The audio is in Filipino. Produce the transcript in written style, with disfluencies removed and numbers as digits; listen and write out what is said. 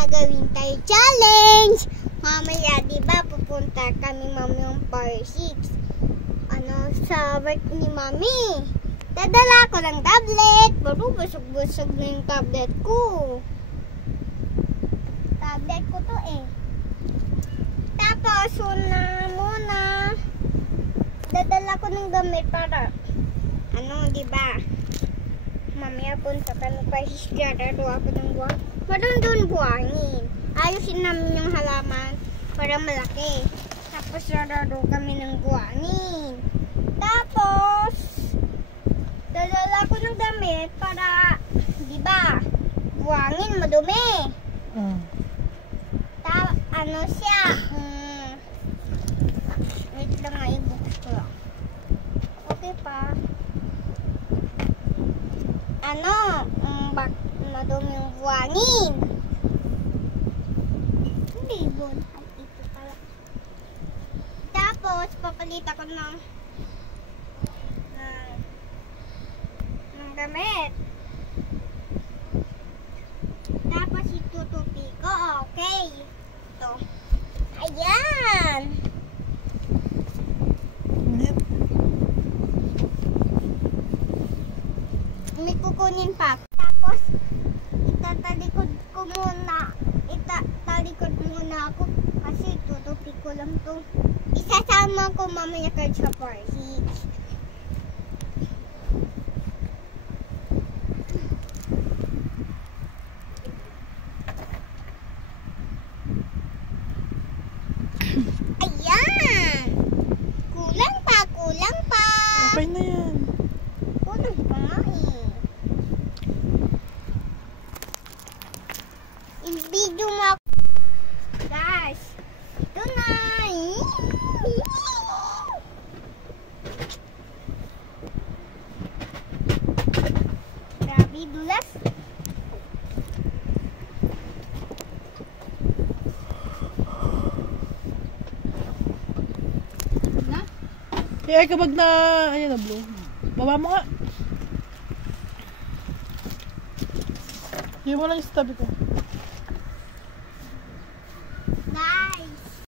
gagawin tayo challenge. Mamaya, di ba, pupunta kami mami yung Par 6. Sa work ni mami. Dadala ko ng tablet. Pero busog-busog na yung tablet ko. Tablet ko to eh. Tapos, muna. Dadala ko ng gamit para, di ba? Mamaya punta kami pa sigurado ako ng buwan. Madundun buwangin. Ayusin namin yung halaman para malaki. Tapos sarado kami ng buwangin. Tapos dadala ko ng damit para, di ba, buwangin madumi. Siya. Wait lang nga, i-books ko lang. Okay pa. Madumi yung buwangin. Hindi, bon. Ito pala. Tapos, papalita ko ng damit. Tapos, itutupi ko. Okay. Ito. Ayan. May kukunin pa. Tapos, itatalikod ko muna. Itatalikod muna ako kasi tutupi ko lang to. Isasama ko mamaya ka sa party. Ayan! Kulang pa. Okay na yan. Kulang pa nga eh. I-video mo ako. Guys, ito na. Grabe, dulas. Ay, kapag na, ayan na blue. Baba mo nga. Hindi mo lang isa tabi ko.